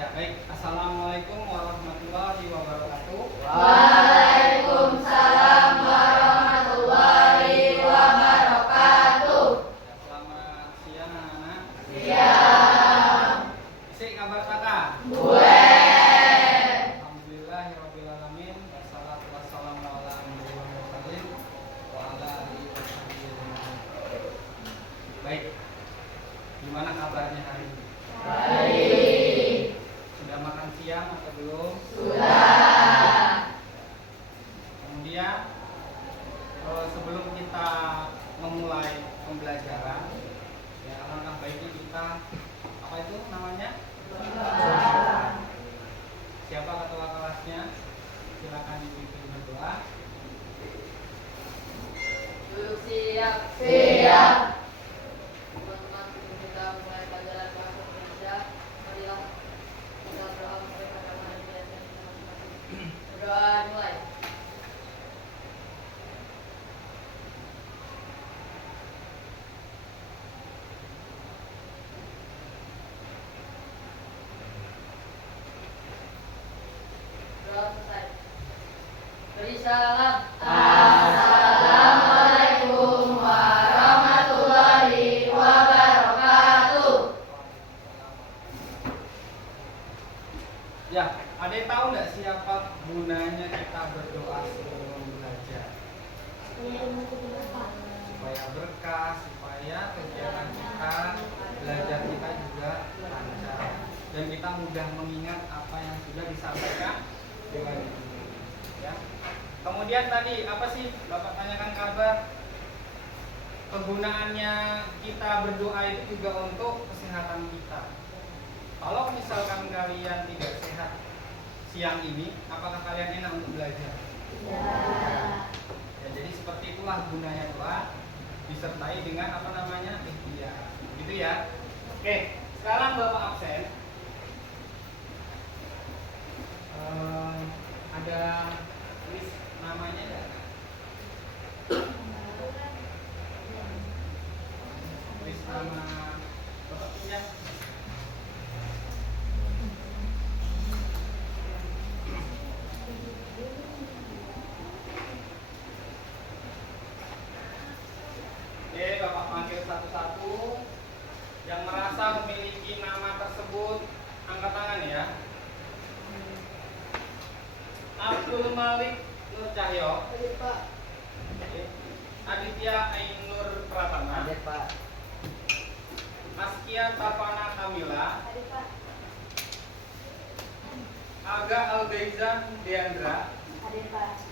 Ya, baik. Assalamualaikum warahmatullahi wabarakatuh. Waalaikumsalam warahmatullahi wabarakatuh. Ya, selamat siang anak-anak. Siang. Isi kabar kakak? Buet. Alhamdulillahirabbil alamin. Wassalatu wassalamu ala nabiyil mursalin wa ala alihi washabihi ajmain. Baik. Gimana kabarnya hari ini? Baik. Sudah makan siang atau belum? Sudah. Kemudian sebelum kita memulai pembelajaran, ya alangkah baiknya kita apa itu namanya? Siapa ketua kelasnya? Silakan dipimpin berdoa. Duduk siap. Siap. Teman-teman, sebelum kita mulai pelajaran bahasa Indonesia, marilah kita berdoa kepada Tuhan yang biasa kita masing-masing. Berdoa mulai. Berdoa selesai. Beri salam. Assalamualaikum warahmatullahi wabarakatuh. Ya, ada yang tahu nggak siapa gunanya kita berdoa sebelum belajar? Supaya berkah, supaya kegiatan kita, belajar kita juga lancar, dan kita mudah mengingat apa yang sudah disampaikan dengan itu. Ya. Kemudian tadi apa sih Bapak tanyakan kabar? Kegunaannya kita berdoa itu juga untuk kesehatan kita. Kalau misalkan kalian tidak sehat siang ini, apakah kalian enak untuk belajar? Ya, jadi seperti itulah gunanya doa, disertai dengan apa namanya? Ikhtiar. Gitu ya. Oke, sekarang Bapak absen. Ada list namanya enggak? List nama Bapak punya? Oke, Bapak panggil satu-satu. Yang merasa memiliki nama tersebut, angkat tangan ya. Abdul Malik Nur Cahyo, Hadir, Pak. Oke. Aditya Ainur Pratama, Hadir, Pak. Askia Tafana Kamila, Hadir, Pak. Aga Aldeizan Deandra, Hadir, Pak.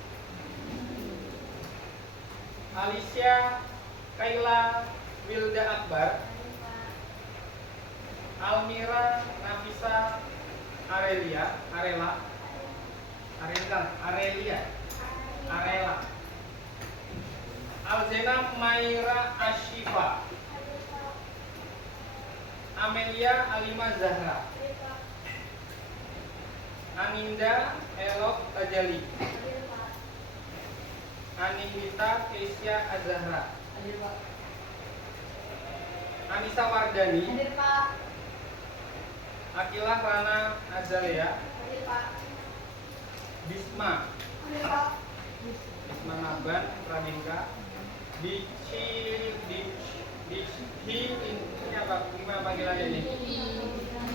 Alicia Kaila Wilda Akbar, Hadir, Pak. Almira Nafisa Arelia, Alzena Maira Ashifa, Amelia Alima Zahra, Aninda Elok Tajali, Hadir, Pak. Anindita Kesia Azahra, Hadir, Pak. Anissa Wardani, Hadir, Pak. Akilah Rana Azalea, Hadir, Pak. Bisma, Hadir, Pak. Bisma Naban Pradingka, ini apa? Gimana panggilannya ini?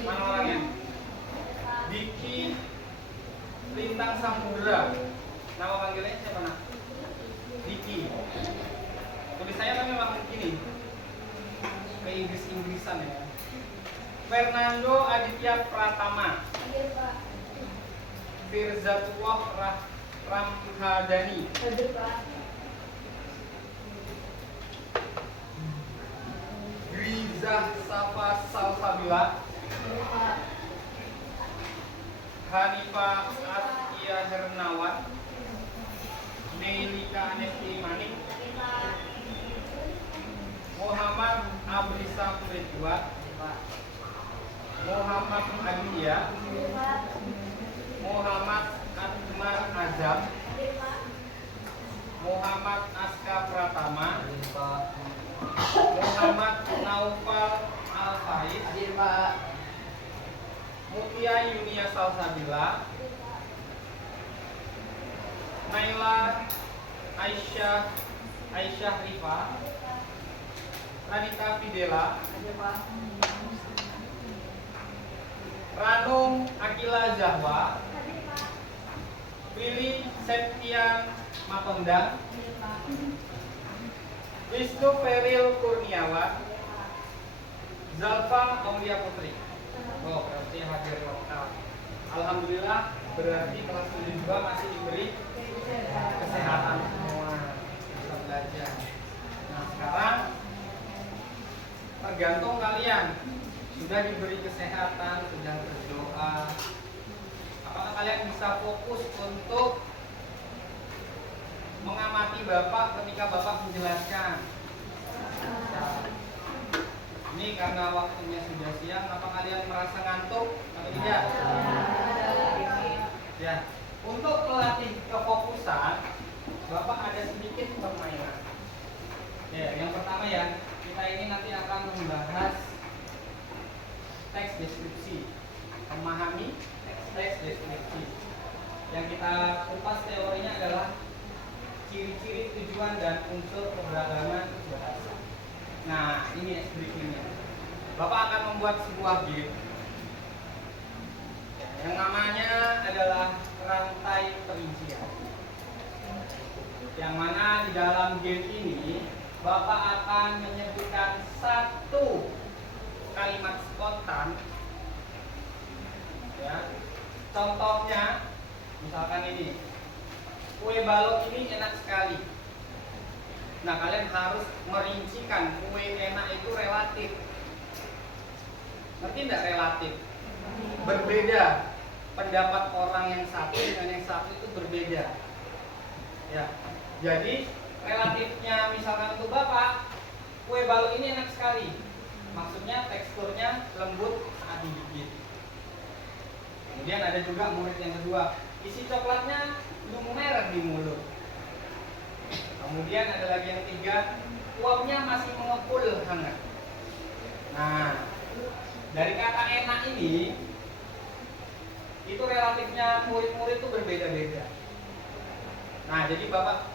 Mana orangnya? Diki Lintang Samudra. Nama panggilannya siapa nak? Diki. Tulisannya kan memang begini. Kayak Inggris-Inggrisan ya. Fernando Aditya Pratama, Hadir, Pak. Firzatullah Ramhadani, Hadir, Pak. Rizah Safa Salsabila, Hadir, Pak. Hanifah Askia Hernawan, Neilika Anesti Manik, Hadir, Pak. Muhammad Abrisa Ridwan, Muhammad Aditya, Hadir, Pak. Muhammad Akmar Azam, Hadir, Pak. Muhammad Aska Pratama, Muhammad Naufal Al-Faiz, Hadir, Pak. Zulfia Yunia Salsabila, Naila Aisyah Rifa, Ranita Fidela, Ranum Akila Zahwa, Willy Septian Matondang, Wisnu Feril Kurniawan, Zalfa Aulia Putri. Oh, berarti hadir lokal. Alhamdulillah, berarti kelas 7 juga masih diberi kesehatan semua, bisa belajar. Nah, sekarang tergantung kalian. Sudah diberi kesehatan, sudah berdoa. Apakah kalian bisa fokus untuk mengamati Bapak ketika Bapak menjelaskan? Ini karena waktunya sudah siang, apa kalian merasa ngantuk atau tidak? Ya, untuk melatih kefokusan, Bapak ada sedikit permainan. Ya, yang pertama ya, kita ini nanti akan membahas teks deskripsi, memahami teks deskripsi. Yang kita kupas teorinya adalah ciri-ciri tujuan dan unsur keberagaman bahasa. Nah, ini berikutnya. Bapak akan membuat sebuah game yang namanya adalah rantai perincian. Yang mana di dalam game ini Bapak akan menyebutkan satu kalimat spontan. Ya. Contohnya, misalkan ini, kue balok ini enak sekali. Nah, kalian harus merincikan kue enak itu relatif. Ngerti tidak relatif? Berbeda. Pendapat orang yang satu dengan yang satu itu berbeda. Ya. Jadi relatifnya misalkan untuk Bapak, kue balok ini enak sekali. Maksudnya teksturnya lembut saat digigit. Kemudian ada juga murid yang kedua, isi coklatnya lumer di mulut. Kemudian ada lagi yang ketiga, uapnya masih mengepul hangat. Nah, dari kata enak ini, itu relatifnya murid-murid itu berbeda-beda. Nah, jadi Bapak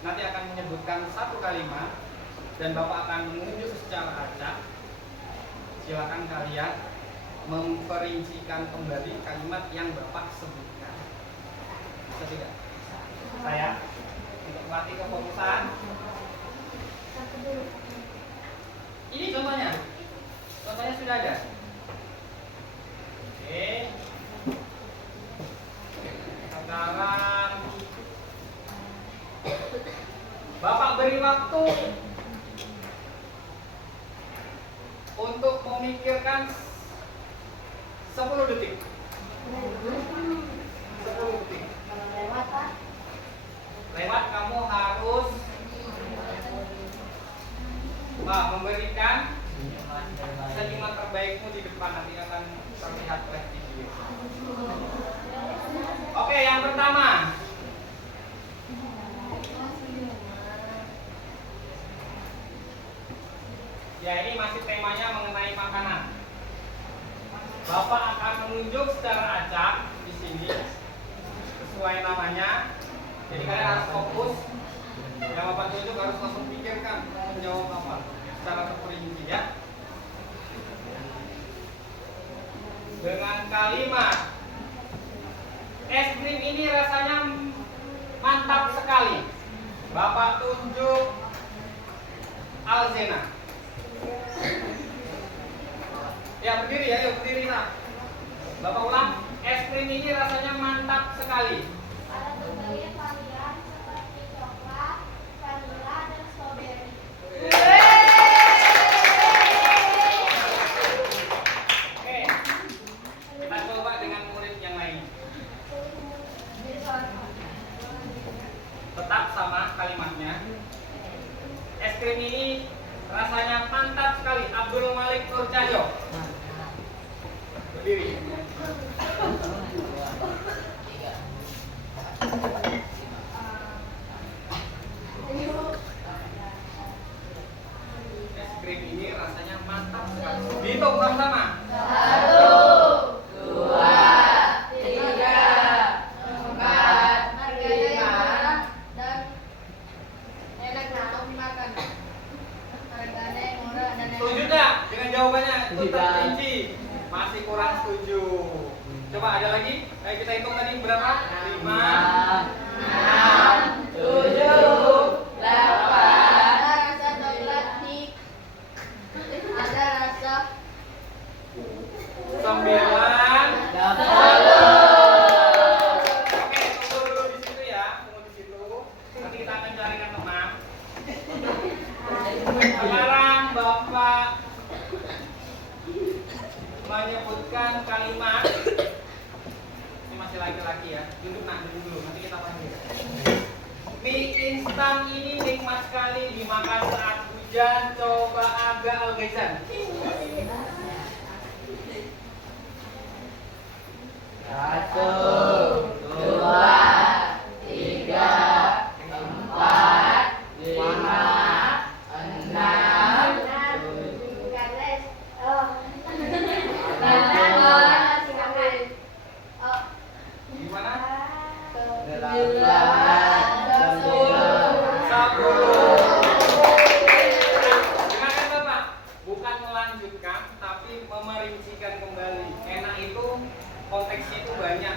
nanti akan menyebutkan satu kalimat dan Bapak akan menunjuk secara acak. Silakan kalian memperincikan kembali kalimat yang Bapak sebutkan. Bisa tidak? Saya untuk melatih kefokusan. Ini contohnya. Contohnya sudah ada. Oke. Sekarang Bapak beri waktu untuk memikirkan 10 detik. 10 detik. Lewat kamu harus memberikan senyuman terbaikmu di depan, nanti akan terlihat oleh video. Oke, yang pertama. Ya, ini masih temanya mengenai makanan. Bapak akan menunjuk secara acak di sini sesuai namanya. Jadi kalian harus fokus. Yang Bapak tunjuk harus langsung pikirkan menjawab apa secara terperinci ya. Dengan kalimat es krim ini rasanya mantap sekali. Bapak tunjuk Alzena. Ya, berdiri ya, yuk berdiri nak. Bapak ulang, es krim ini rasanya mantap sekali. Ada berbagai varian seperti coklat, vanila, dan stroberi. Oke, kita coba dengan murid yang lain. Tetap sama kalimatnya. Es krim ini rasanya mantap sekali. Abdul Malik Nur Cahyo. Berdiri. Es krim ini rasanya mantap sekali. Dihitung sama-sama. 1, 2, masih kurang setuju. Coba ada lagi? Ayo kita hitung tadi berapa? 5, 6, 7, 8. Ada rasa coklat nih. Ada rasa 9. 10. Oke, tunggu dulu di situ ya. Tunggu di situ. Nanti kita akan carikan teman. Sekarang Bapak menyebutkan kalimat. Ini masih laki-laki ya. Duduk nak, duduk dulu. Nanti kita panggil. Mie instan ini nikmat sekali dimakan saat hujan. Coba agak Al-Ghaizan. 1, 2, 3, 4, 5, 6. Gimana? 10. Dengarkan Bapak, bukan melanjutkan tapi memerincikan kembali. Enak itu konteksnya itu banyak.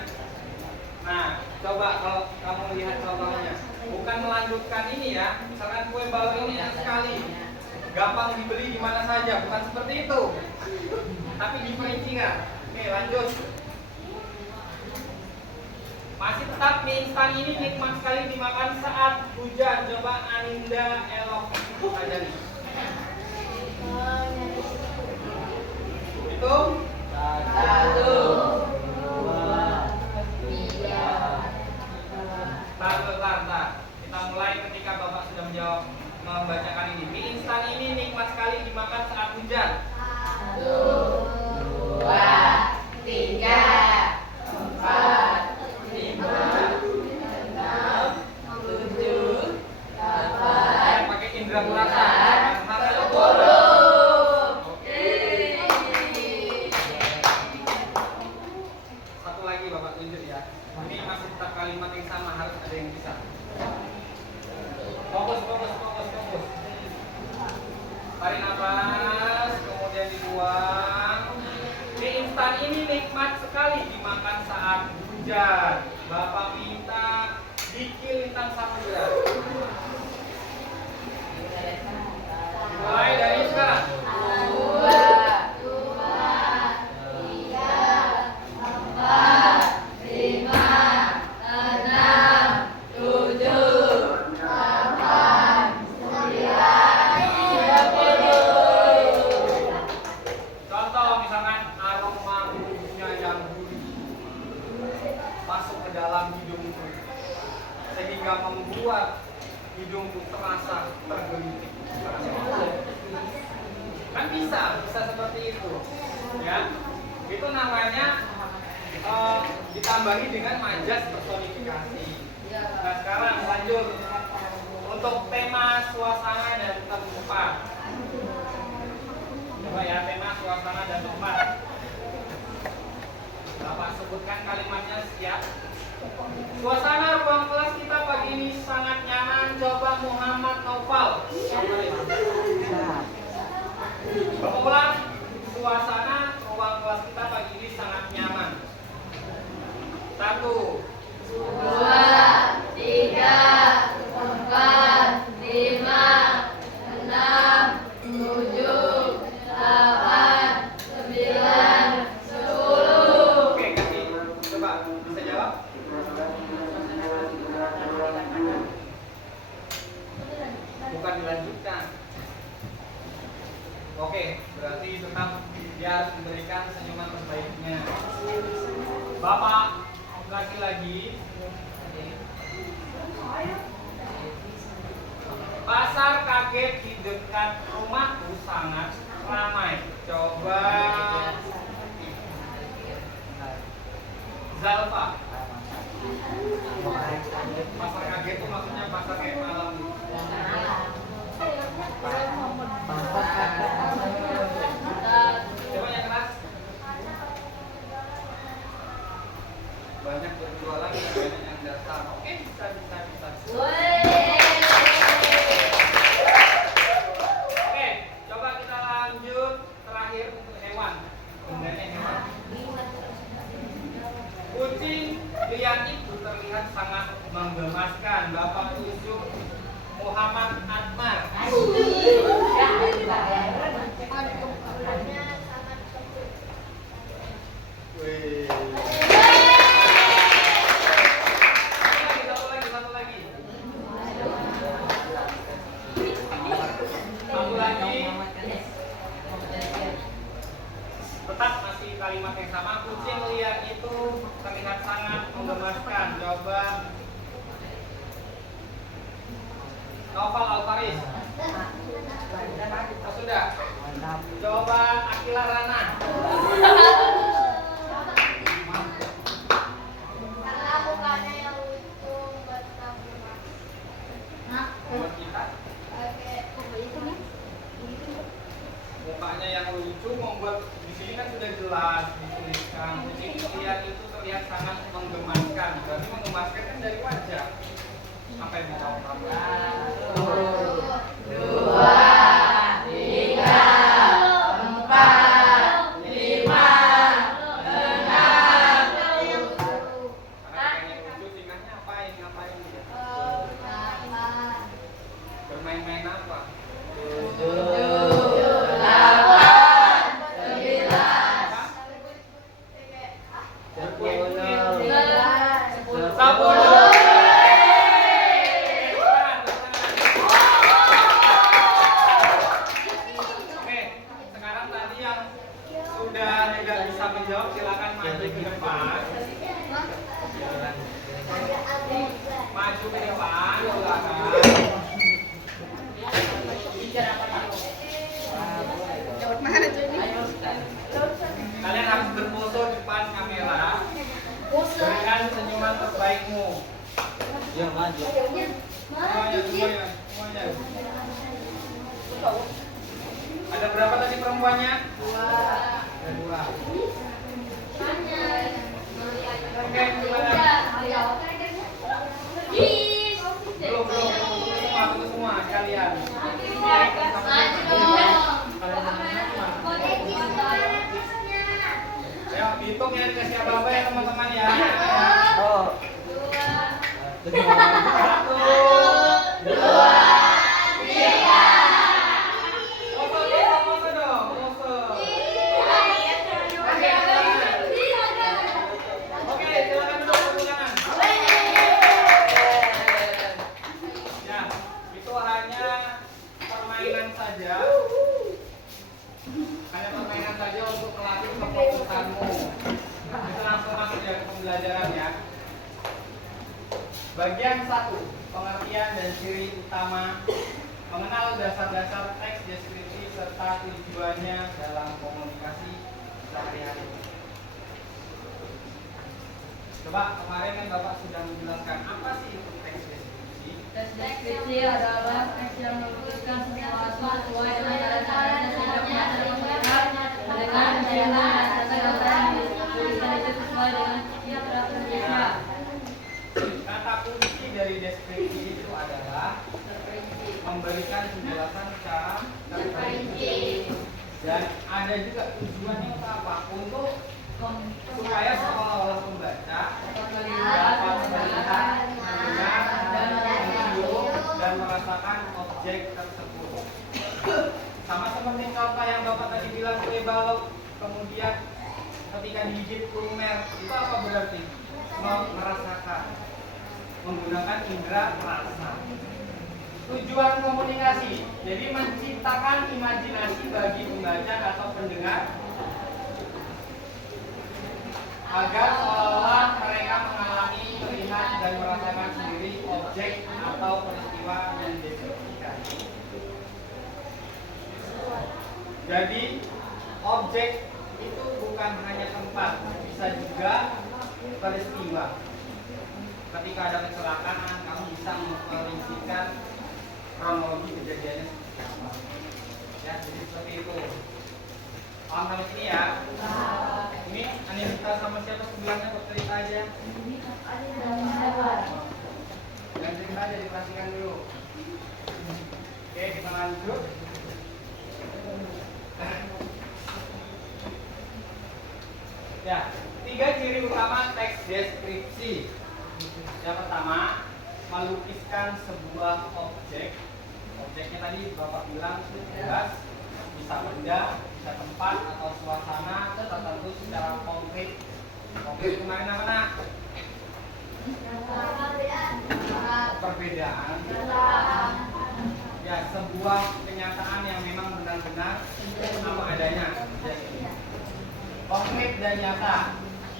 Nah, coba kalau kamu lihat contohnya, bukan melanjutkan ini ya. Misalkan kue balok ini enak sekali, gampang dibeli di mana saja, bukan seperti itu. Tapi diperincikan. Oke, lanjut. Masih tetap mie instan ini nikmat sekali dimakan saat hujan. Coba Aninda Elok aja nih. Hitung. 1, 2, 3. Bentar. Kita mulai ketika Bapak sudah menjawab membacakan ini. Mie instan ini nikmat sekali dimakan saat hujan. 1, 2, 3, 4, 5, 6, 7, 8. Pakai indra merasa. 10. Oke. Satu lagi Bapak tunjuk ya. Ini masih tetap kalimat yang sama, harus ada yang bisa. Fokus. Tarik nafas, kemudian dibuang. Mie instan ini nikmat sekali dimakan saat hujan. Bapak minta Diki Lintang Samudra. Mulai dari sekarang. 2, 3, 4, 5, 6, 7, 8, 9, 10. Contoh misalkan aroma bumbunya yang gurih masuk ke dalam hidungku sehingga membuat hidungku terasa tergelitik. Kan bisa seperti itu, ya. Itu namanya ditambahi dengan majas personifikasi. Nah sekarang lanjut untuk tema suasana dan tempat. Coba ya, tema suasana dan tempat. Bapak sebutkan kalimatnya, siap. Suasana ruang kelas kita pagi ini sangat nyaman. Coba Muhammad Naufal. Bapak ulang. Suasana ruang kelas kita pagi ini sangat nyaman. 1, 2, 3, 4, 5, 6, 7, 8, 9, 10. Oke, kasih. Coba bisa jawab. Bukan dilanjutkan. Oke, berarti tetap dia harus memberikan senyuman terbaiknya. Bapak kasih lagi. Pasar kaget di dekat rumahku sangat ramai. Coba Zalfa. Pasar kaget itu maksudnya pasar kayak malam. Coba yang keras. Banyak berjualan, banyak yang datang. Oke, bisa. Oke, coba kita lanjut terakhir untuk hewan. Bendanya hewan. lihat itu terlihat sangat menggemaskan. Bapak Yusuf Muhammad Admar. Warnanya sangat bagus. Wih. Satu lagi. Satu lagi. Tetap masih kalimat yang sama. Kucing liar itu terlihat sangat menggemaskan. Coba Novel Alfaris. Oh, sudah. Coba Akila Rana. Karena mukanya yang lucu buat kamu, Mas. Buat kita, mukanya yang lucu membuat di sini kan sudah jelas dituliskan. Kucing liar itu terlihat sangat menggemaskan. Berarti menggemaskan kan dari wajah. Apa yang mau kamu? 2, 3, 4, 5, 6. Karena pengen lucu, tingkahnya ngapain dia? Bermain-main apa? 7, 8, 9, 10. Oke, sekarang tadi yang sudah tidak bisa menjawab silakan maju ke depan. Maju ke depan, silakan. Kalian harus berfoto depan kamera. Berikan senyuman terbaikmu. Semuanya. Ada berapa tadi perempuannya? 2. Ada 2. Oke, gimana? Belum. Tunggu semua kalian. Ayo hitung ya, kasih apa ya teman-teman ya. 1, 2, 3. Pose dong, pose. Oke, silakan duduk bergulangan. Ya, itu hanya permainan saja. Hanya permainan saja untuk melatih kefokusanmu. Kita langsung masuk ya ke pembelajaran ya. Bagian 1, pengertian dan ciri utama, mengenal dasar-dasar teks deskripsi serta tujuannya dalam komunikasi sehari-hari. Coba kemarin kan Bapak sudah menjelaskan apa sih itu teks deskripsi. Teks deskripsi adalah teks yang menuliskan sesuatu sesuai dengan cara-cara dan sikapnya dalam melihat, mendengar, mencerna, dan kata-kata yang dituliskan itu sesuai dengan setiap Indonesia. Kata kunci dari deskripsi itu adalah memberikan penjelasan secara terperinci. Dan ada juga tujuannya untuk apa? Untuk supaya seolah-olah pembaca dapat melihat, mendengar, dan menunjuk dan merasakan objek tersebut. Sama seperti contoh yang Bapak tadi bilang kue balok, kemudian ketika digigit lumer, itu apa berarti? Merasakan, menggunakan indera rasa. Tujuan komunikasi, jadi menciptakan imajinasi bagi pembaca atau pendengar agar seolah-olah mereka mengalami, melihat, dan merasakan sendiri objek atau peristiwa yang deskripsikan. Jadi objek itu bukan hanya tempat, bisa juga peristiwa. Ketika ada kecelakaan, kamu bisa memperincikan kronologi kejadiannya seperti apa. Ya, jadi seperti itu. Paham sampai sini ya? Ini Anissa sama siapa sebelumnya bercerita aja. Dan cerita aja diperhatikan dulu. Oke, kita lanjut. Ya, 3 ciri utama teks deskripsi. Yang pertama, melukiskan sebuah objek. Objeknya tadi Bapak bilang bebas, bisa benda, bisa tempat atau suasana tertentu secara konkret. Konkret kemarin apa nak? Perbedaan. Ya, sebuah kenyataan yang memang benar-benar apa adanya. Konkret dan nyata.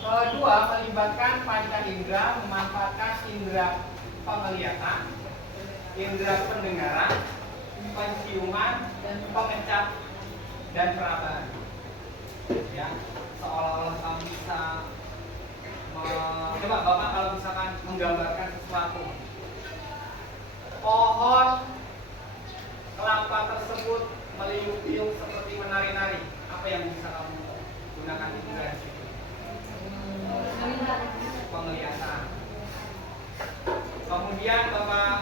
Kedua, melibatkan panca indera, memanfaatkan indera penglihatan, indera pendengaran, penciuman, pengecap, dan perabaan. Ya, seolah-olah kamu bisa coba Bapak kalau misalkan menggambarkan sesuatu, pohon kelapa tersebut meliuk-liuk seperti menari-nari, apa yang bisa kamu gunakan indera di situ? Penglihatan. Kemudian Bapak,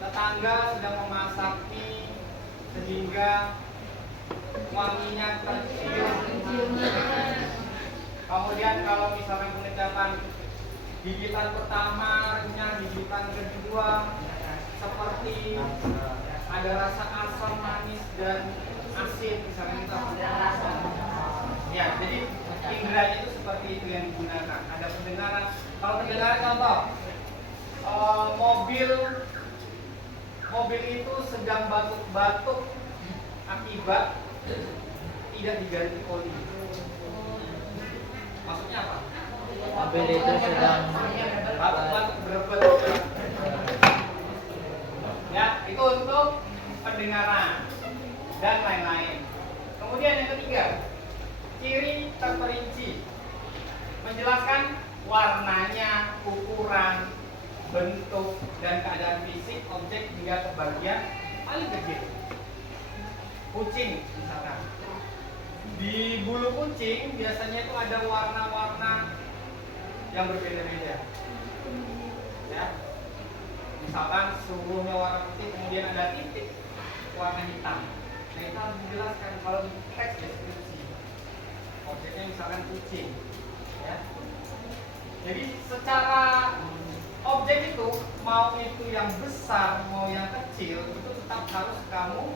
tetangga sedang memasak mie sehingga wanginya tercium. Kemudian kalau misalkan pengecapan gigitan pertama, renyah, gigitan kedua, seperti ada rasa asam, manis, dan asin misalnya itu. Ya, jadi inderanya itu seperti itu yang digunakan. Ada pendengaran. Kalau pendengaran contoh, mobil itu sedang batuk-batuk akibat tidak diganti oli. Maksudnya apa? Mobil itu sedang Batuk-batuk berebut. Ya, itu untuk pendengaran dan lain-lain. Kemudian yang ketiga, ciri terperinci, menjelaskan warnanya, ukuran, bentuk, dan keadaan fisik objek hingga ke bagian paling kecil. Kucing misalkan, di bulu kucing biasanya itu ada warna-warna yang berbeda-beda. Ya, misalkan sungguhnya warna putih, kemudian ada titik warna hitam. Nah, itu harus dijelaskan kalau di teks deskripsi. Objeknya misalkan kucing, ya. Jadi secara objek itu mau itu yang besar mau yang kecil itu tetap harus kamu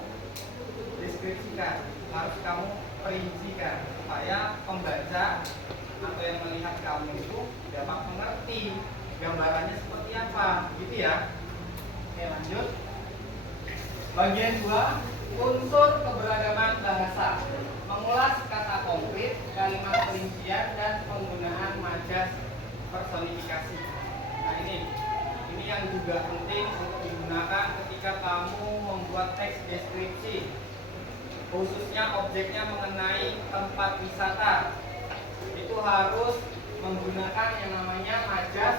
deskripsikan, harus kamu perincikan supaya pembaca atau yang melihat kamu itu dapat mengerti gambarannya seperti apa, gitu ya. Oke, lanjut. Bagian 2, unsur keberagaman bahasa. Mengulas kata konkret, kalimat perincian, dan penggunaan majas personifikasi. Nah, ini yang juga penting untuk digunakan ketika kamu membuat teks deskripsi, khususnya objeknya mengenai tempat wisata. Itu harus menggunakan yang namanya majas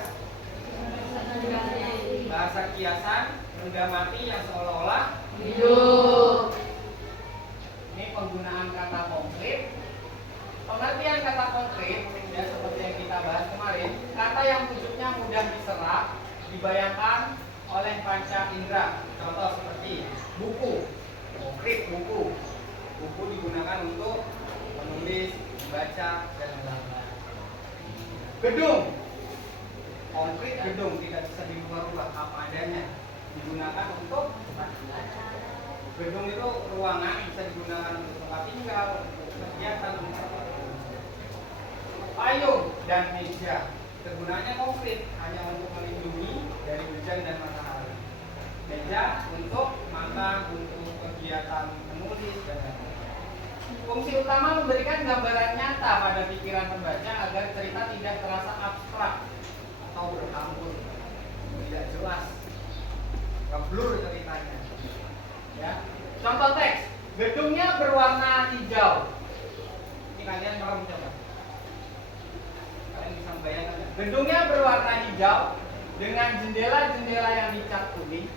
bahasa kiasan, benda mati yang seolah-olah hidup. Ini penggunaan kata konkret. Pengertian kata konkret ya, seperti yang kita bahas kemarin, kata yang wujudnya mudah diserap, dibayangkan oleh panca indera. Contoh seperti buku, konkret buku. Buku digunakan untuk menulis, membaca, dan lain-lain. Gedung, konkret gedung, tidak bisa dirubah-rubah apa adanya. Digunakan untuk gedung itu ruangan, bisa digunakan untuk tempat tinggal, untuk kegiatan, payung dan meja. Kegunaannya konkret, hanya untuk melindungi dari hujan dan matahari. Meja untuk makan, untuk kegiatan menulis dan lain-lain. Fungsi utama memberikan gambaran nyata pada pikiran pembaca agar cerita tidak terasa abstrak atau bercampur, tidak jelas, ngeblur ceritanya. Ya. Contoh teks, gedungnya berwarna hijau. Ini kalian merem coba. Kalian bisa membayangkan. Gedungnya berwarna hijau dengan jendela-jendela yang dicat kuning.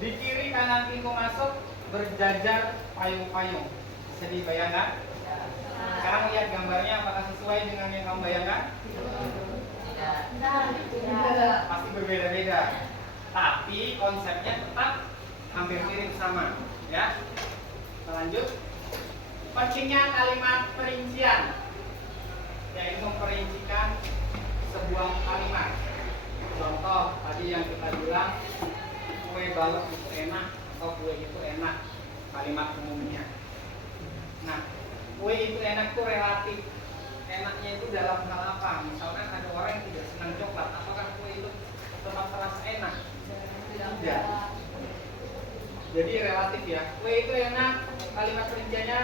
Di kiri kanan pintu masuk berjajar payung-payung. Bisa dibayangkan? Sekarang lihat gambarnya, apakah sesuai dengan yang kamu bayangkan? Tidak. Pasti berbeda-beda. Tapi konsepnya tetap hampir mirip sama. Ya. Kita lanjut. Pentingnya kalimat perincian, yaitu memperincikan sebuah kalimat. Contoh tadi yang kita bilang kue balok itu enak atau kue itu enak, kalimat umumnya. Nah, kue itu enak itu relatif. Enaknya itu dalam hal apa? Misalkan ada orang yang tidak senang coklat, apakah kue itu tetap terasa enak? Tidak. Jadi relatif ya. Kue itu enak, kalimat perinciannya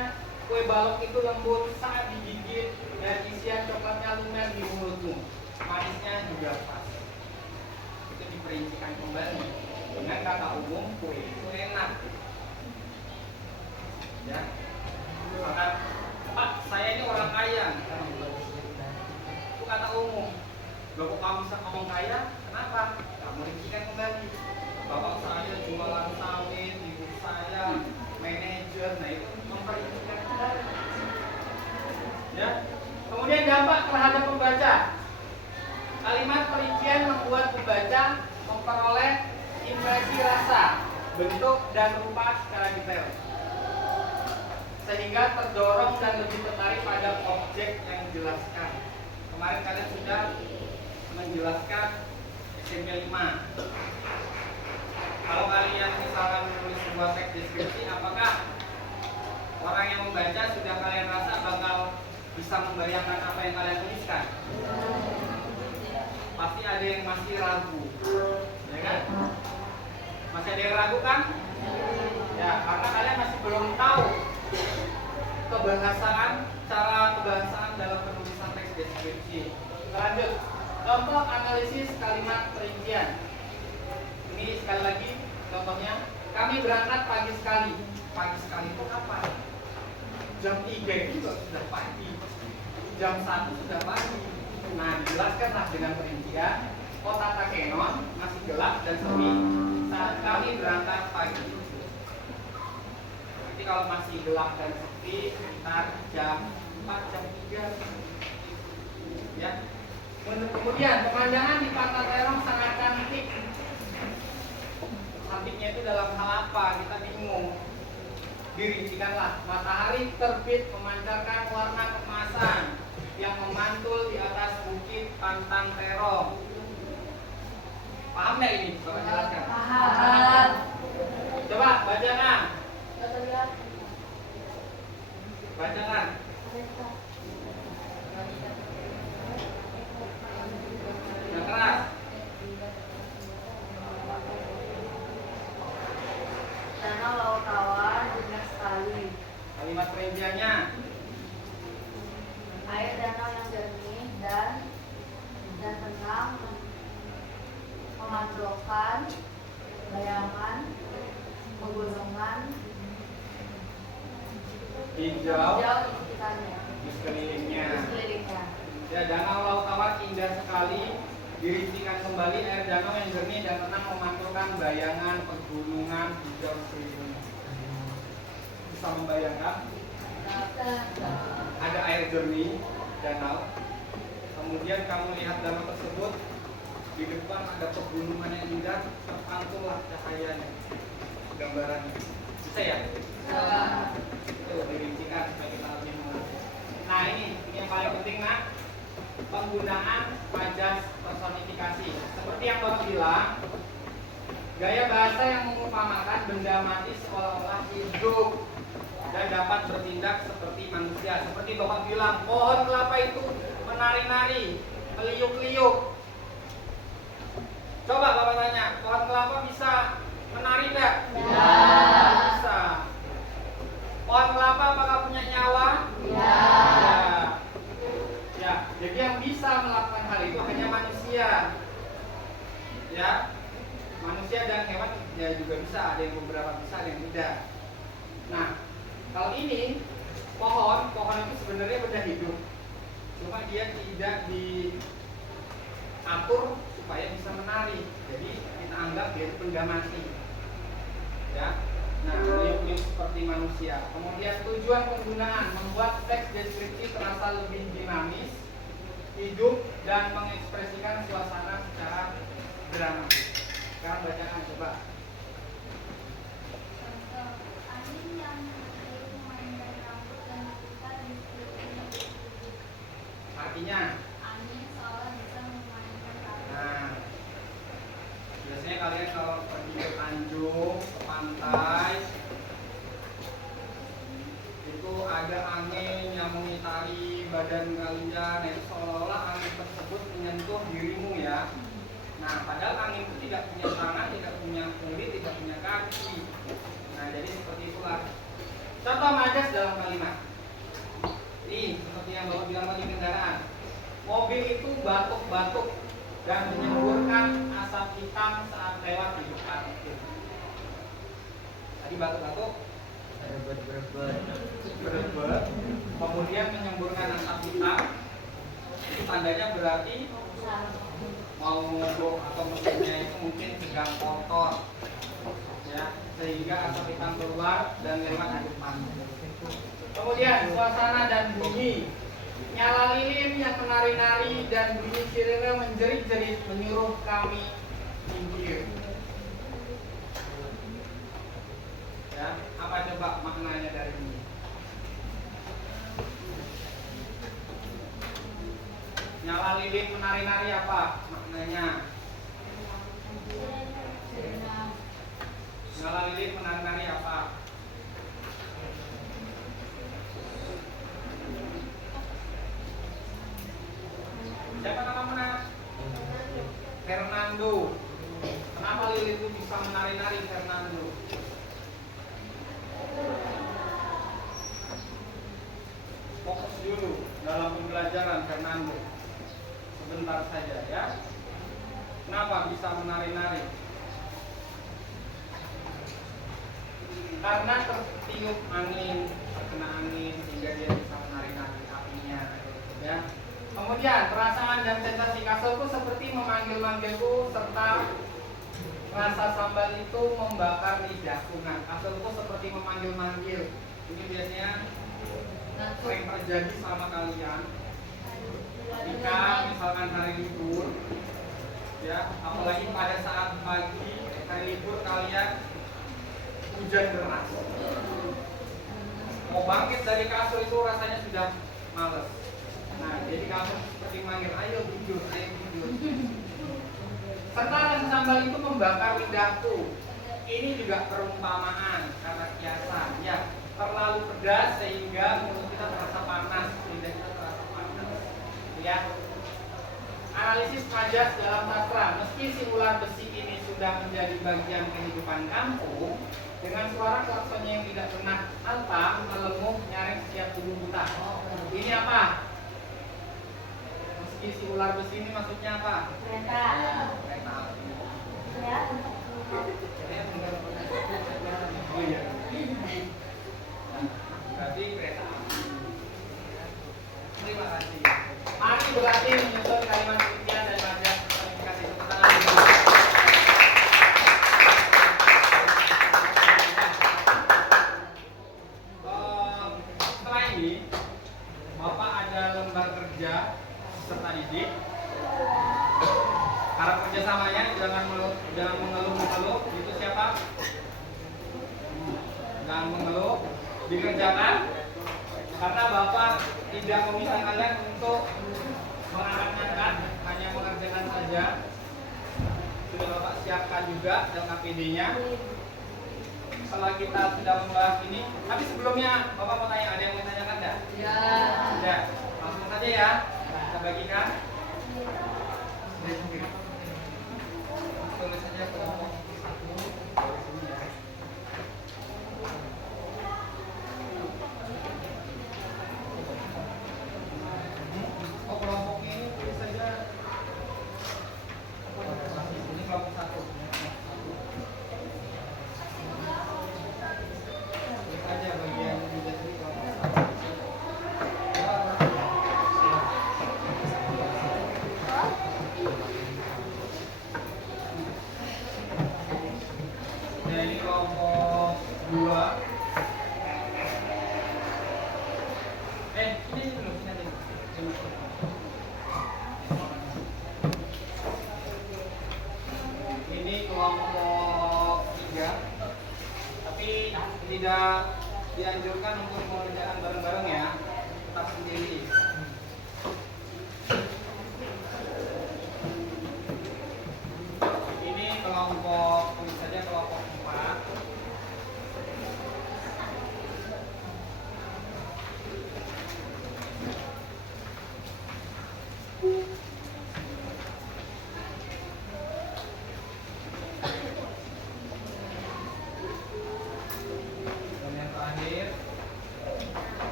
kue balok itu lembut saat digigit dan isian coklatnya lumer di mulutmu. Manisnya juga pas. Itu diperincikan kembali dengan kata umum kue itu enak. Ya. Maka Pak, saya ini orang kaya. Itu kata umum. Loh, kok kamu bisa ngomong kaya? Kenapa? Kamu rincikan kembali. Bapak saya jualan sawit, ibu saya manajer. Nah, itu memperincikan kembali. Ya. Kemudian dampak terhadap pembaca. Kalimat perincian membuat pembaca memperoleh impresi rasa, bentuk dan rupa secara detail, sehingga terdorong dan lebih tertarik pada objek yang dijelaskan. Kemarin kalian sudah menjelaskan SMP 5. Kalau kalian misalkan menulis sebuah teks deskripsi, apakah orang yang membaca sudah kalian rasa bakal bisa membayangkan apa yang kalian tuliskan? Pasti ada yang masih ragu, ya kan? Masih ada yang ragu kan? Ya, karena kalian masih belum tahu kebahasaan, cara kebahasaan dalam penulisan teks deskripsi. Lanjut, contoh analisis kalimat perincian. Ini sekali lagi contohnya, kami berangkat pagi sekali. Pagi sekali itu kapan? Jam 3 itu sudah pagi, jam 1 sudah pagi. Nah, dijelaskanlah dengan perincian. Kota Takenon masih gelap dan sepi saat kami berangkat pagi. Nanti kalau masih gelap dan sepi sekitar jam 4, jam 3. Ya. Kemudian pemandangan di Pantai Terong sangat cantik. Cantiknya itu dalam hal apa? Kita bingung. Dirincikanlah. Matahari terbit memancarkan warna keemasan yang memantul di atas bukit Pantang Terong. Paham nggak ini? Bapak jelaskan. Paham. Coba bacakan. Bacakan. Yang keras. Danau Laut Tawar indah sekali. Kalimat perinciannya. Air danau yang jernih dan tenang memantulkan bayangan pegunungan Hijau di sekitarnya. di sekelilingnya. Sekelilingnya. Ya, danau Laut Tawar indah sekali. Dirincikan kembali, air danau yang jernih dan tenang memantulkan bayangan pegunungan hijau sekelilingnya. Bisa membayangkan? Ada air jernih danau, kemudian kamu lihat danau tersebut, di depan ada pegunungan yang indah, terpantullah cahayanya, gambarannya. Bisa ya? Itu dirincikan supaya kita lebih mengerti. Nah, ini yang paling penting, nak, penggunaan majas personifikasi. Seperti yang Bapak bilang, gaya bahasa yang mengumpamakan benda mati seolah-olah hidup dan dapat bertindak seperti manusia. Seperti Bapak bilang, pohon kelapa itu menari-nari, meliuk-liuk. Coba Bapak tanya, pohon kelapa bisa menari enggak? Ya. Bisa. Pohon kelapa apakah punya nyawa? Ya. Ya. Jadi yang bisa melakukan hal itu hanya manusia. Ya. Manusia dan hewan ya juga bisa, ada yang beberapa bisa, ada yang tidak. Nah, kalau ini pohon itu sebenarnya benda hidup, cuma dia tidak diatur supaya bisa menari. Jadi kita anggap dia itu benda mati. Ya, nah liuk-liuk seperti manusia. Kemudian tujuan penggunaan membuat teks deskripsi terasa lebih dinamis, hidup dan mengekspresikan suasana secara dramatis. Sekarang bacakan coba. Angin yang meniup memandang rambut dan artinya? Angin seolah bisa memainkan rambut. Nah, biasanya kalian kalau pergi ke Tanjung, ke pantai, itu ada angin yang mengitari badan kalian, itu seolah-olah angin tersebut menyentuh dirimu ya. Nah, padahal angin itu tidak punya tangan, tidak punya kulit, tidak punya kaki. Nah, jadi seperti itulah. Contoh majas dalam kalimat. Nih, seperti yang Bapak bilang tadi kendaraan. Mobil itu batuk-batuk dan menyemburkan asap hitam saat lewat di depan. Tadi batuk-batuk, berebet, kemudian menyemburkan asap hitam. Itu tandanya berarti mau mogok atau mesinnya itu mungkin sedang kotor, ya, sehingga asap hitam keluar dan lewat di depan. Kemudian suasana dan bunyi. Nyala lilin yang menari-nari dan bunyi sirene menjerit-jerit menyuruh kami minggir. Ya, apa coba maknanya dari ini? Nyala lilin menari-nari apa maknanya? Nyala lilin menari-nari apa? Siapa nama mana? Fernando. Kenapa lilin itu bisa menari-nari Fernando? Fokus dulu dalam pembelajaran Fernando. Sebentar saja ya. Kenapa bisa menari-nari? Karena tertiup angin, terkena angin sehingga dia bisa menari-nari apinya, ya. Kemudian perasaan dan sensasi kasurku seperti memanggil-manggilku serta rasa sambal itu membakar lidahku. Nah, kasurku seperti memanggil-manggil. Ini biasanya sering terjadi sama kalian ketika misalkan hari libur, ya, apalagi pada saat pagi hari libur kalian hujan deras. Mau bangkit dari kasur itu rasanya sudah males. Nah, jadi kamu seperti manggil, ayo tidur, ayo tidur. Serta rasa sambal itu membakar lidahku. Ini juga perumpamaan karena kiasan, ya. Terlalu pedas sehingga mulut kita terasa panas, lidah kita terasa panas. Ya. Analisis majas dalam sastra. Meski si ular besi ini sudah menjadi bagian kehidupan kampung, dengan suara klaksonnya yang tidak pernah antang, melemuh, nyaring setiap tubuh buta. Ini apa? Meski si ular besi ini maksudnya apa? Kereta. Kereta api. Ya. Oh iya. Berarti kereta api. Terima kasih. Mari berlatih menyusun kalimat impian dan majas. Kasih tepuk tangan dulu. Setelah ini, Bapak ada lembar kerja peserta didik. Harap kerjasamanya jangan mengeluh. Itu siapa? Jangan mengeluh. Dikerjakan. Karena Bapak tidak meminta kalian untuk mengangkat-angkat, hanya mengerjakan saja. Sudah Bapak siapkan juga dan APD-nya. Setelah kita sudah membahas ini, tapi sebelumnya Bapak mau tanya, ada yang mau tanyakan enggak? Ya. Ya, langsung saja ya. Kita bagikan. Tulis saja kelompok 1 dari sini ya. Oh, kelompoknya ini tulis saja. Ini kelompok 1. Tulis aja bagian menjadi kelompok 1. Ini kelompok 2. Ini dulu, sini aja. Ini kelompok 3. Tapi tidak dianjurkan untuk mengerjakan bareng-bareng ya. Tetap sendiri.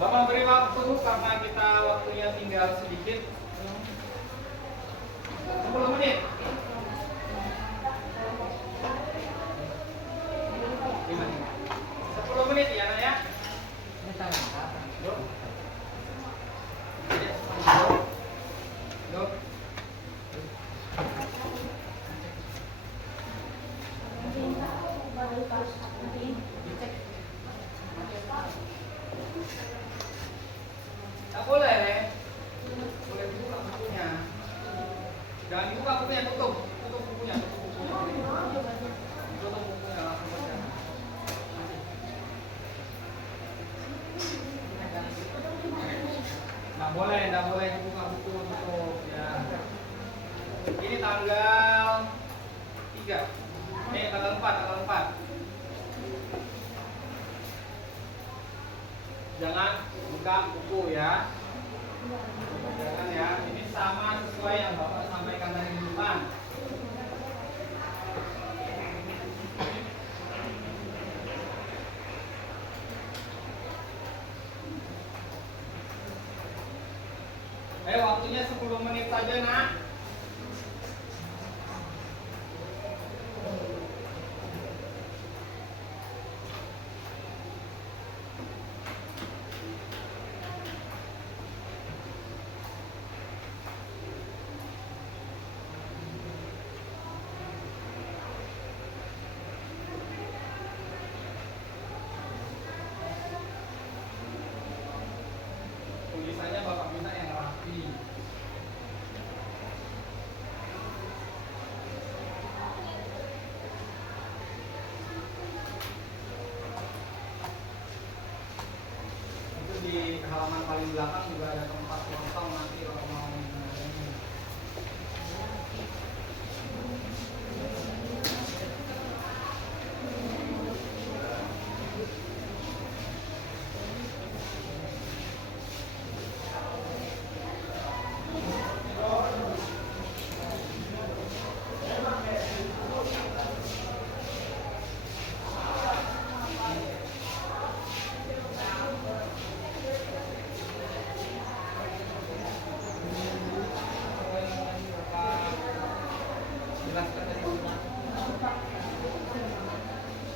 Bapak beri waktu karena kita waktunya tinggal sedikit. 10 menit. 10 menit ya, Nak ya. Ini tangan kapan? Yuk. Yuk. Tak boleh, boleh dibuka bukunya. Jangan dibuka bukunya, tutup bukunya, tutup bukunya. Tutup bukunya langsung baca. Nggak boleh dibuka buku, tutup ya. Ini tanggal 3. Tanggal 4. Jangan buka buku ya. Jangan ya. Ini sama sesuai yang Bapak sampaikan tadi di depan. Waktunya 10 menit saja, Nak. Tulisannya Bapak minta yang rapi. Itu di halaman paling belakang juga ada tempat kosong nanti kalau mau mengenai. Jelaskan tadi.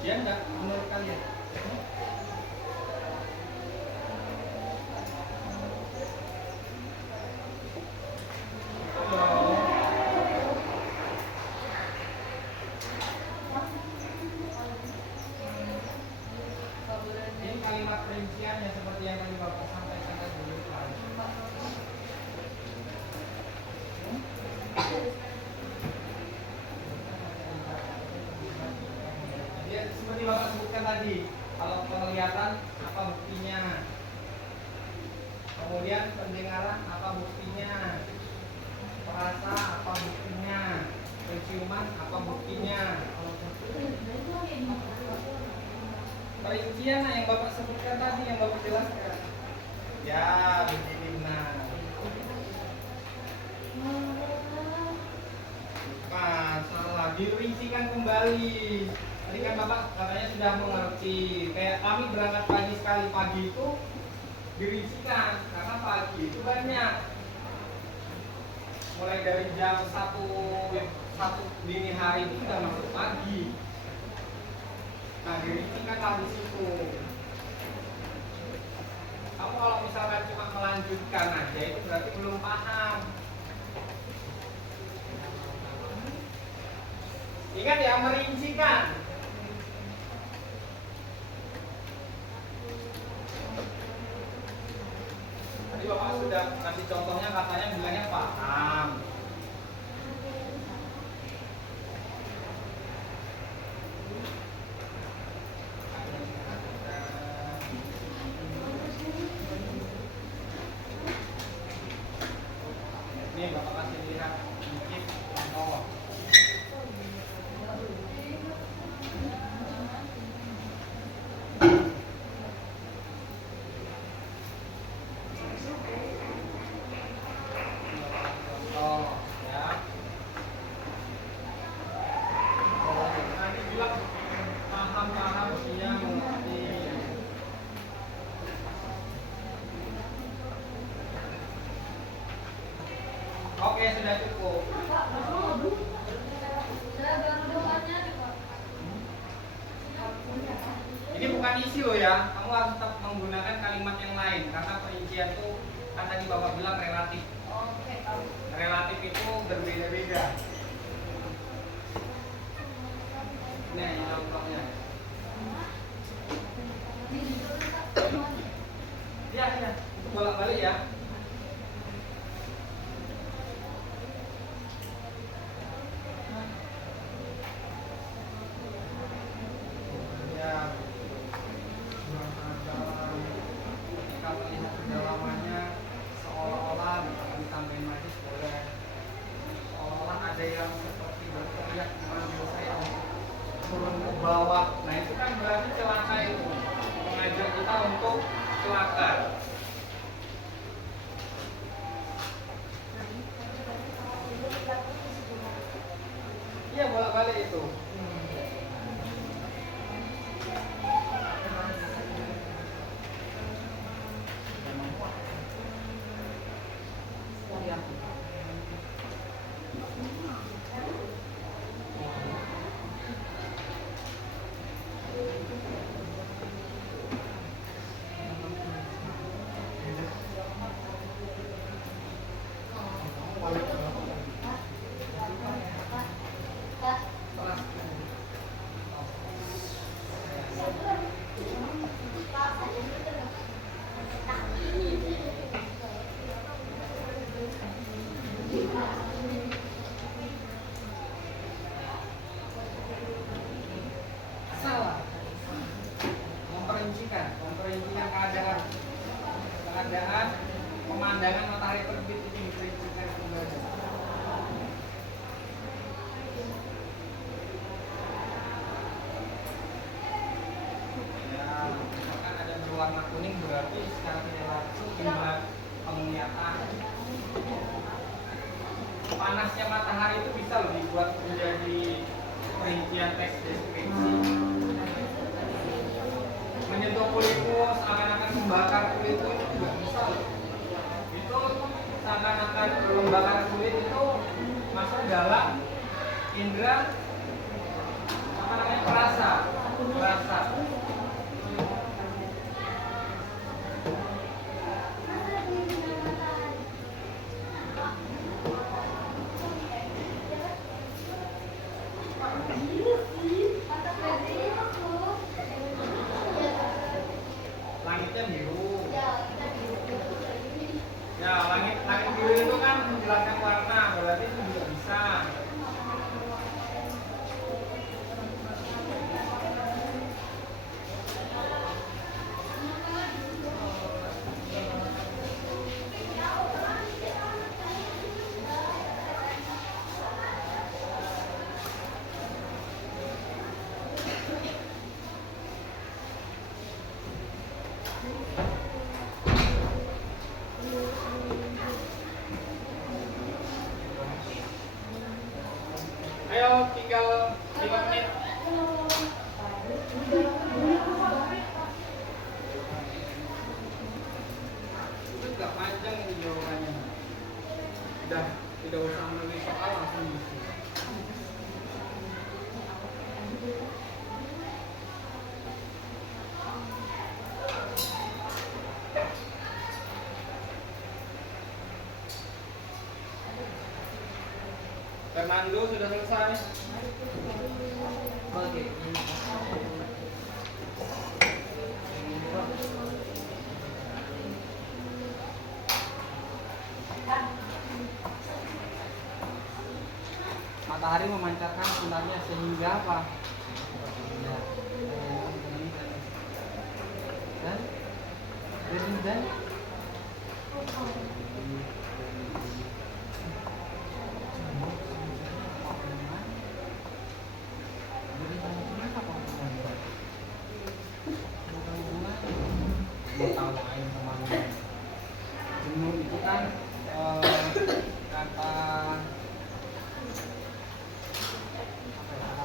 Ya enggak menurut kalian? Ini kalimat rinciannya seperti yang tadi Bapak sampaikan tadi. Ya, seperti Bapak sebutkan tadi, kalau penglihatan apa buktinya? Kemudian pendengaran apa buktinya? Perasa apa buktinya? Penciuman apa buktinya? Perincian yang Bapak sebutkan tadi, yang Bapak jelaskan. Ya, begini benar. Bukan, salah. Dirincikan kembali. Tadi kan Bapak katanya sudah mengerti. Kayak kami berangkat pagi sekali, pagi itu dirincikan karena pagi itu banyak. Mulai dari jam 1 dini hari itu sudah masuk pagi. Nah, dirincikan di situ. Kamu kalau misalkan cuma melanjutkan aja itu berarti belum paham. Ingat ya, merincikan. Tadi Bapak sudah kasih contohnya, katanya bilangnya paham. Ini Bapak kasih lihat sedikit contoh. sudah cukup. Saya baru dengarnya Pak. Ini bukan isi loh ya, kamu harus tetap menggunakan kalimat yang lain karena perincian itu kan tadi Bapak bilang relatif. Oke. Relatif itu berbeda-beda. Nah, ini contohnya. Ya, itu bolak-balik ya. Ya, ketika melihat kedalamannya seolah-olah misalkan ditambahin majus boleh, seolah-olah ada yang seperti berteriak memanggil saya untuk turun ke bawah. Nah itu kan berarti celaka, itu mengajak kita untuk celaka. Iya, bolak-balik itu. Salah. Memperincikan keadaan pemandangan matahari terbit itu diperincikan kembali. Ya, misalkan ada berwarna kuning berarti secara tidak langsung jumlah penglihatan. Panasnya matahari itu bisa loh dibuat menjadi perincian teks deskripsi. Menyentuh kulitmu seakan-akan membakar kulitmu itu juga bisa loh. Itu seakan-akan membakar kulit itu masuk dalam indera apa namanya, perasa. Langitnya biru. Ya, langit biru itu kan menjelaskan warna, berarti itu juga bisa. Ayo, tinggal 5 menit. Itu gak panjang ini jawabannya. Udah, tidak usah menulis soal, langsung isi. Fernando sudah selesai. Oke. Matahari memancarkan sinarnya sehingga apa? Dan jenuh itu kan kata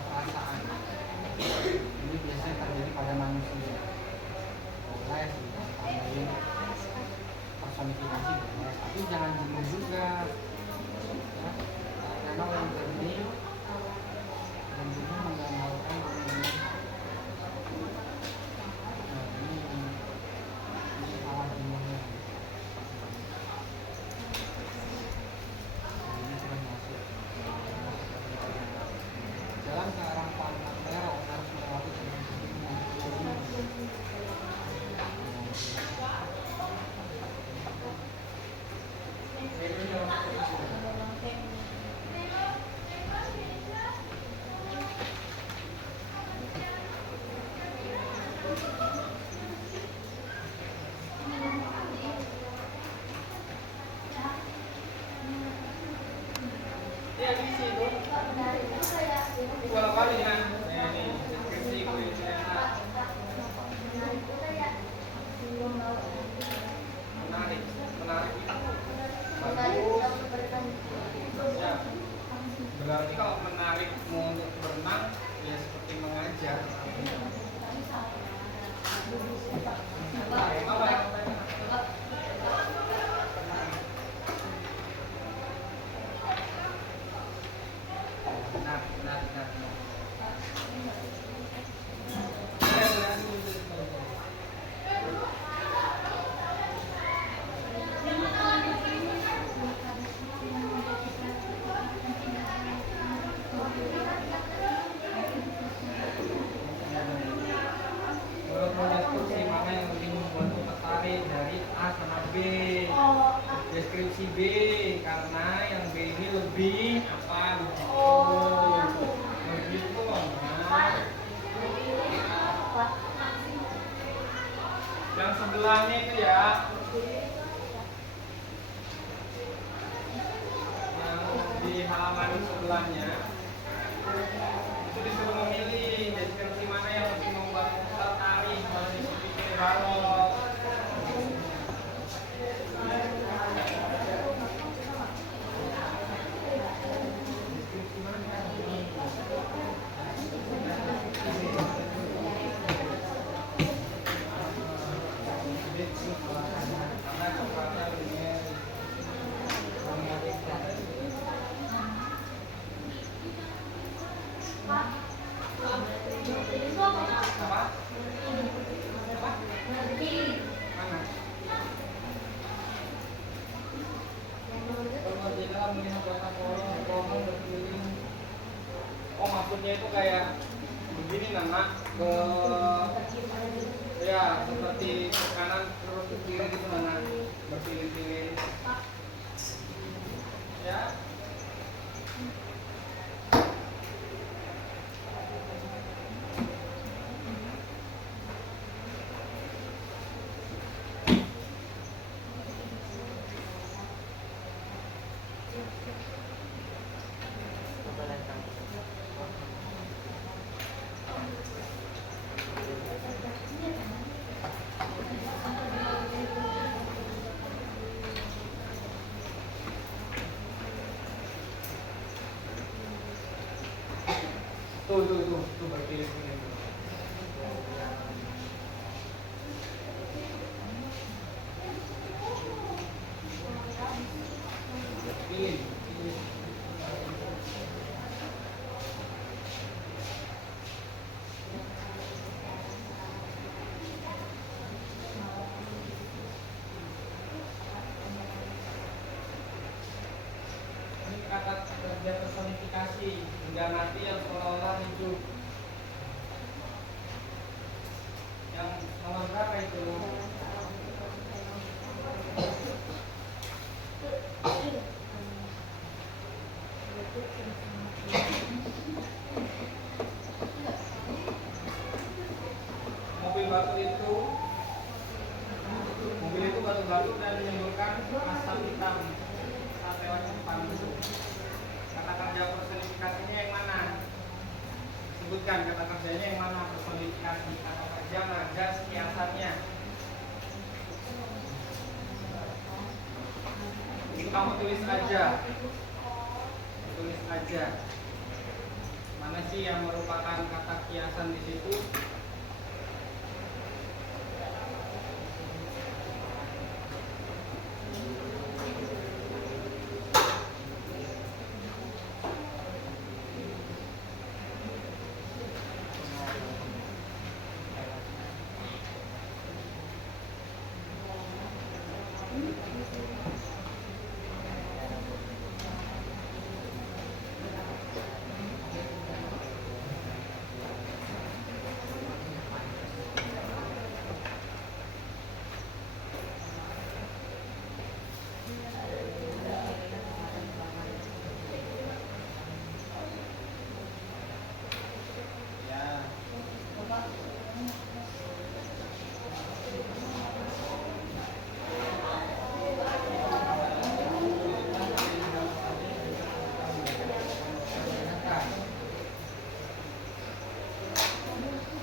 perasaan. Ini biasanya terjadi pada manusia. Boleh sih tambahin personifikasi boleh, tapi jangan jenuh juga. Karena Oh, Deskripsi B karena yang B ini lebih apa begitu. oh, Begitu nah. Yang sebelahnya itu ya. Yang di halaman sebelahnya itu disuruh memilih deskripsi mana yang lebih membuat tertarik mengikuti balok. Deskripsi mana? Karena coklatnya lebih apa? Apa? Mana? Merdeka melihat warna pohon berkeliling. Oh maksudnya itu kayak begini Nana, ke ya seperti ke kanan terus ke kiri gitu Nana, berpilih-pilih. Ya. Tuh berpilih-pilih. Pilih. Ini kata kerja personifikasi hingga nanti yang seolah-olah hidup. Yang nomor berapa itu? Mobil itu batu-batu dan menimbulkan asap hitam saat lewat depan. Kata kerja personifikasinya yang mana? Sebutkan kata kerjanya yang mana personifikasi. Kata kerja ngajar kiasannya. Itu kamu tulis aja. Tulis aja. Mana sih yang merupakan kata kiasan di situ?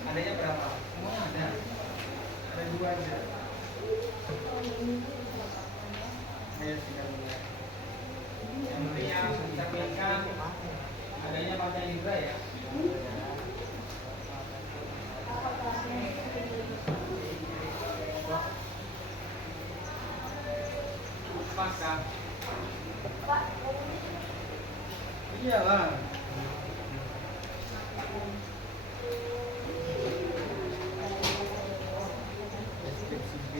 Adanya berapa? Semua ada. Ada 2 aja. Ayo tinggal lihat. Yang penting yang dicerminkan adanya pada indra ya. Apakah? Iyalah. Deskripsi B.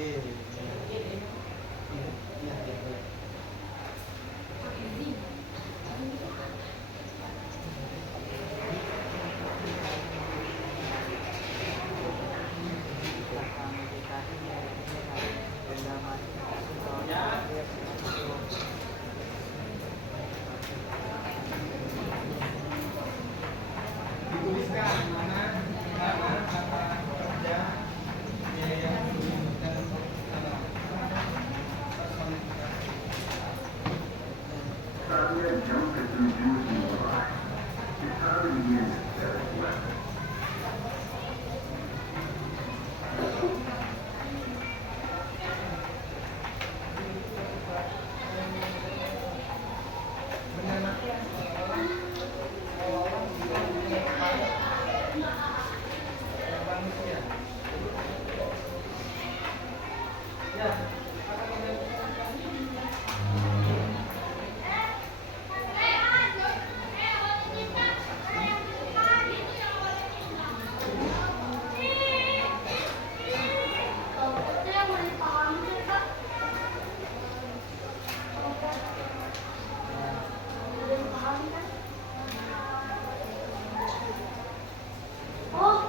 Ya. Oh,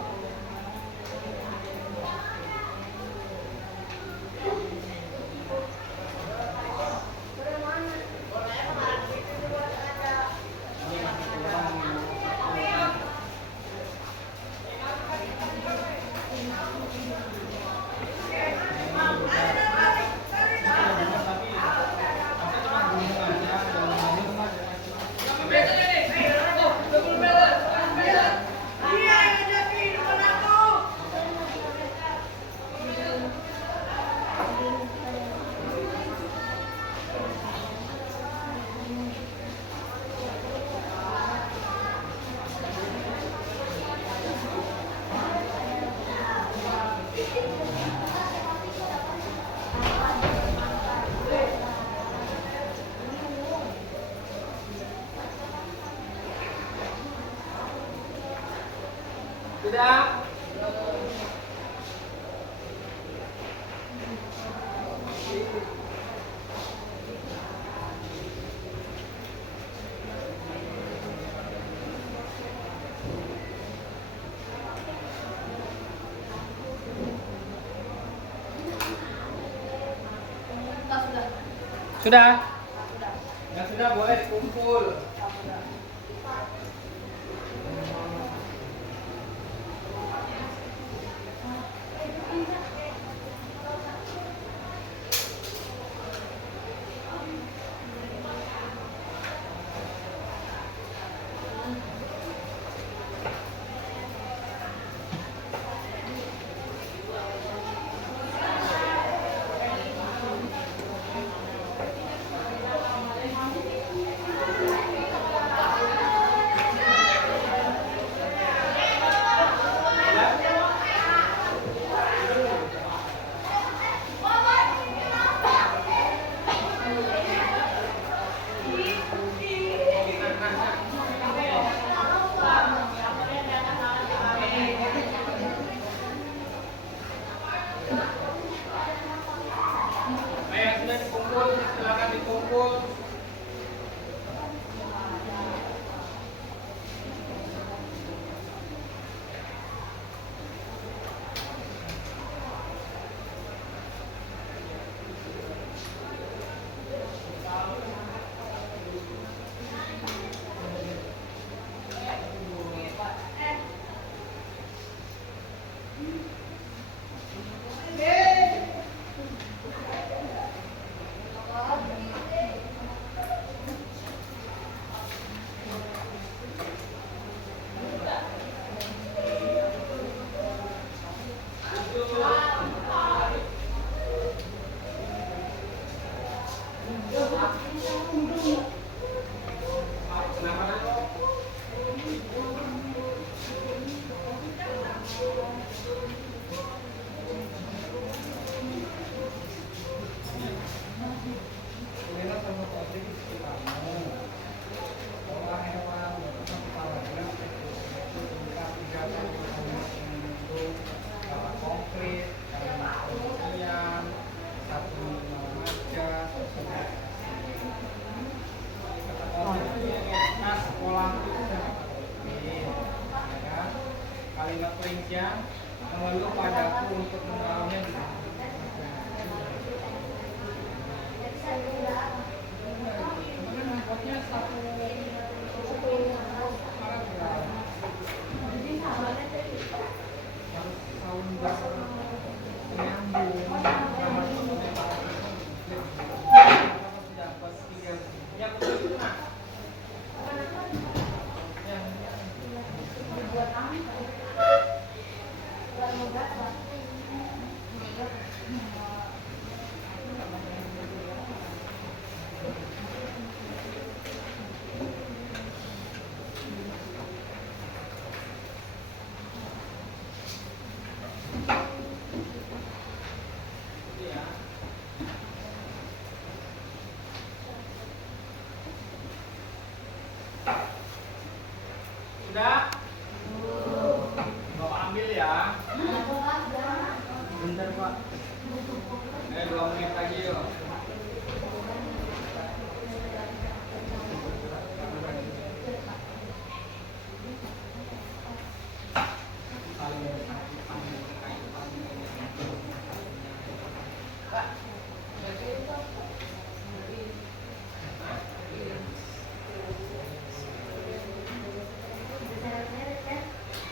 Ini masih kurang. Sudah? Sudah? Ya sudah, boleh kumpul. Ayo, sudah dikumpul, silakan dikumpul. Kalimat perincian mengeluh padaku untuk mengawalnya di buat apa? Buat membuat apa? 2 menit lagi yuk.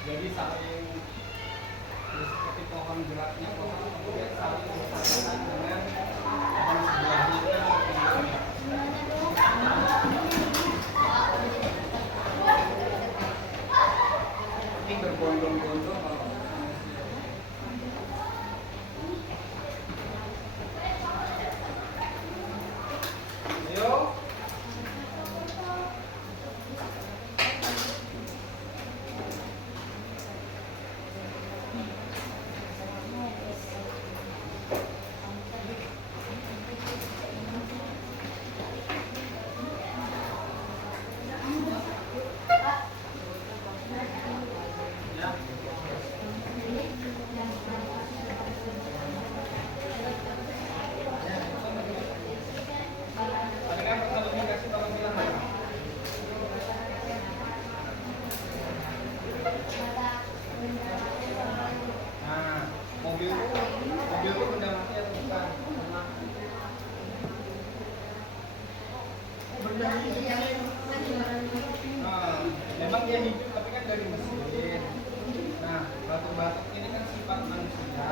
Jadi saling seperti pohon geraknya pohon kemudian saling bersama dengan pohon sebelahnya. Ini berbondong-bondong kalau ayo. Ya. Ada kan komunikasi tolong bilang Pak. Nah, mobil itu udah mati atau bukan? Nah, memang dia hidup tapi kan dari mesin. Nah, batuk-batuk ini kan sifat manusia.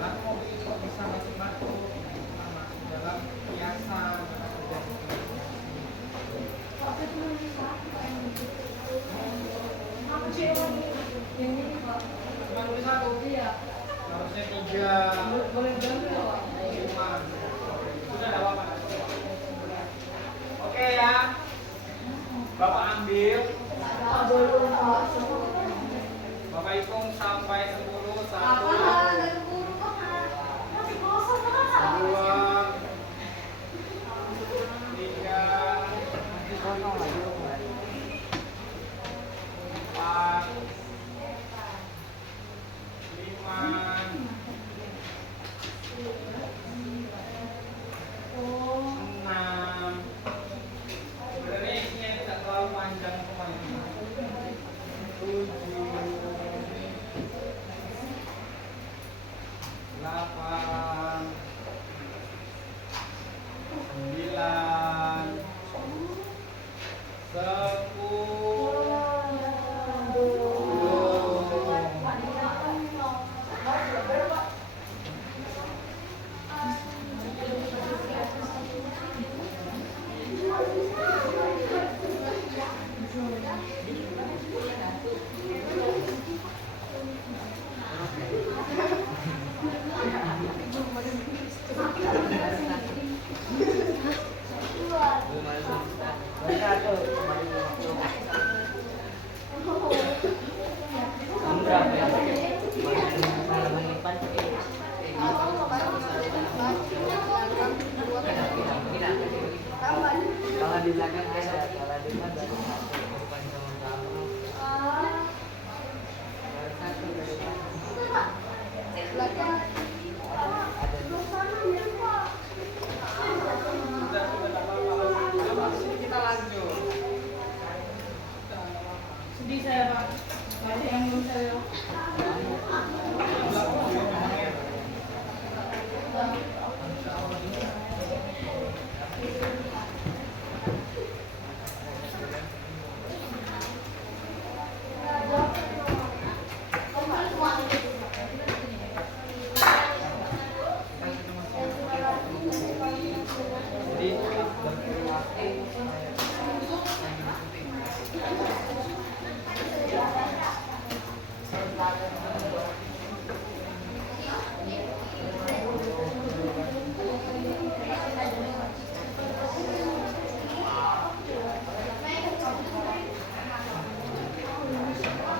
Nah, mobil itu kok bisa batuk-batuk? Nah, masuk dalam kiasan. Yang ini Pak. Cuma boleh 1. Iya. Harusnya 3. Boleh ganti Pak. 5. Sudah ada apa? Oke ya. Bapak ambil. Bapak hitung sampai 10. 1, 2, 3, 4, 5, 6. Sebenarnya isinya tidak terlalu panjang semuanya. 7, 8, 9, Kalau di belakang ada, kalau di depan baru 1. Bukan sama-sama. Baru 1 dari depan. Ada di kita lanjut. Sedih saya Pak. Banyak yang belum saya.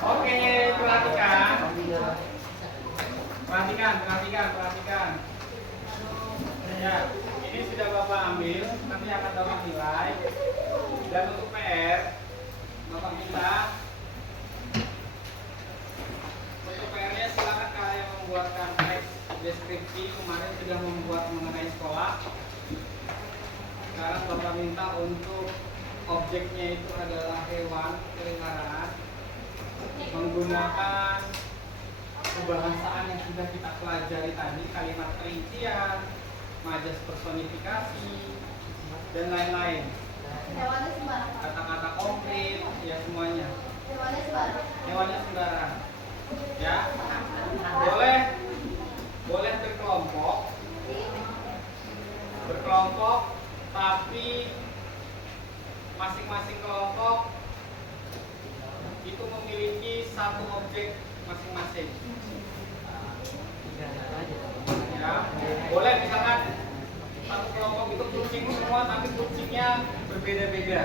Oke, perhatikan. Ya, ini sudah Bapak ambil, nanti akan Bapak nilai. Dan untuk PR, Bapak minta untuk PR-nya silakan kalian membuatkan teks deskripsi kemarin sudah membuat mengenai sekolah. Sekarang Bapak minta untuk objeknya itu adalah hewan peliharaan menggunakan kebahasaan yang sudah kita pelajari tadi, kalimat perincian, majas personifikasi, dan lain-lain. Hewannya sembarang. Kata-kata konkret, ya semuanya. Hewannya sembarang. Hewannya sembarang. Ya, boleh berkelompok, tapi masing-masing kelompok itu memiliki satu objek masing-masing. Ya, boleh misalkan satu kelompok itu kucing semua, tapi kucingnya berbeda-beda.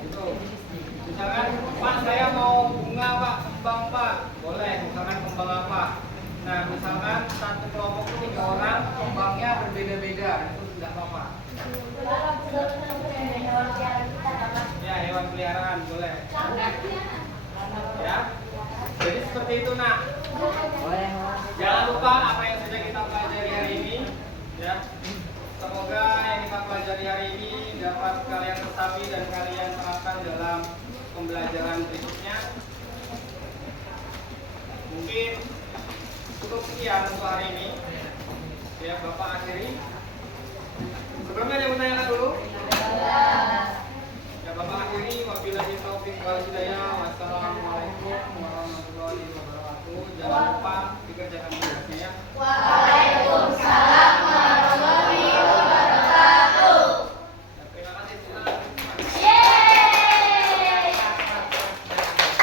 Itu. Misalkan, Pak saya mau bunga Pak, kembang Pak, boleh. Misalkan kembang apa? Nah, misalkan satu kelompok itu 3 orang, kembangnya berbeda-beda, itu tidak apa-apa. Hewan peliharaan kita dapat. Ya, hewan peliharaan boleh. Ya, jadi seperti itu nak. Boleh. Jangan lupa apa yang sudah kita pelajari hari ini. Ya, semoga yang kita pelajari hari ini dapat kalian resapi dan kalian terapkan dalam pembelajaran berikutnya. Mungkin cukup sekian untuk hari ini. Ya, Bapak akhiri. Sebelumnya ada yang mau tanya